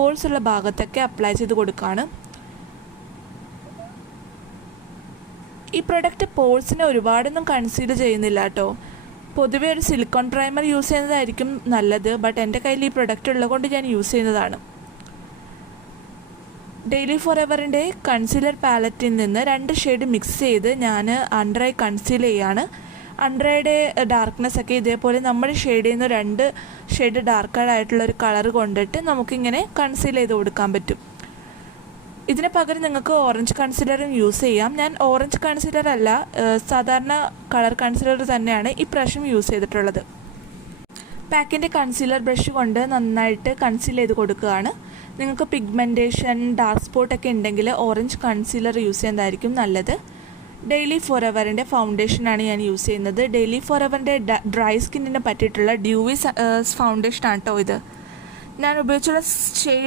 Paul's ഉള്ള ഭാഗത്തൊക്കെ apply ചെയ്ത് കൊടുക്കുകയാണ്. ഈ പ്രൊഡക്റ്റ് പോൾസിനെ ഒരുപാടൊന്നും കൺസീൽ ചെയ്യുന്നില്ല കേട്ടോ. പൊതുവേ ഒരു സിലിക്കോൺ പ്രൈമർ യൂസ് ചെയ്യുന്നതായിരിക്കും നല്ലത്. ബട്ട് എൻ്റെ കയ്യിൽ ഈ പ്രൊഡക്റ്റ് ഉള്ളതുകൊണ്ട് ഞാൻ യൂസ് ചെയ്യുന്നതാണ്. ഡെയിലി ഫോർ എവറിൻ്റെ കൺസീലർ പാലറ്റിൽ നിന്ന് 2 ഷെയ്ഡ് മിക്സ് ചെയ്ത് ഞാൻ അണ്ടർ ഐ കൺസീൽ ചെയ്യാണ്. അണ്ടർ ഐയുടെ ഡാർക്ക്നെസ് ഒക്കെ ഇതേപോലെ നമ്മൾ ഷെയ്ഡ് ചെയ്യുന്ന 2 ഷെയ്ഡ് ഡാർക്കായിട്ടുള്ളൊരു കളർ കൊണ്ടിട്ട് നമുക്കിങ്ങനെ കൺസീൽ ചെയ്ത് കൊടുക്കാൻ പറ്റും. ഇതിന് പകരം നിങ്ങൾക്ക് ഓറഞ്ച് കൺസീലറും യൂസ് ചെയ്യാം. ഞാൻ ഓറഞ്ച് കൺസീലർ അല്ല, സാധാരണ കളർ കൺസീലർ തന്നെയാണ് ഈ പ്രാവശ്യം യൂസ് ചെയ്തിട്ടുള്ളത്. പാക്കിൻ്റെ കൺസീലർ ബ്രഷ് കൊണ്ട് നന്നായിട്ട് കൺസീൽ ചെയ്ത് കൊടുക്കുകയാണ്. നിങ്ങൾക്ക് പിഗ്മെൻറ്റേഷൻ ഡാർക്ക് സ്പോട്ടൊക്കെ ഉണ്ടെങ്കിൽ ഓറഞ്ച് കൺസീലർ യൂസ് ചെയ്യുന്നതായിരിക്കും നല്ലത്. ഡെയിലി ഫോർ എവറിൻ്റെ ഫൗണ്ടേഷനാണ് ഞാൻ യൂസ് ചെയ്യുന്നത്. ഡെയിലി ഫോർ എവറിൻ്റെ ഡ്രൈ സ്കിന്നിന് പറ്റിയിട്ടുള്ള ഡ്യൂവി ഫൗണ്ടേഷനാണ് കേട്ടോ ഇത്. ഞാൻ ഉപയോഗിച്ചുള്ള ഷെയ്ഡ്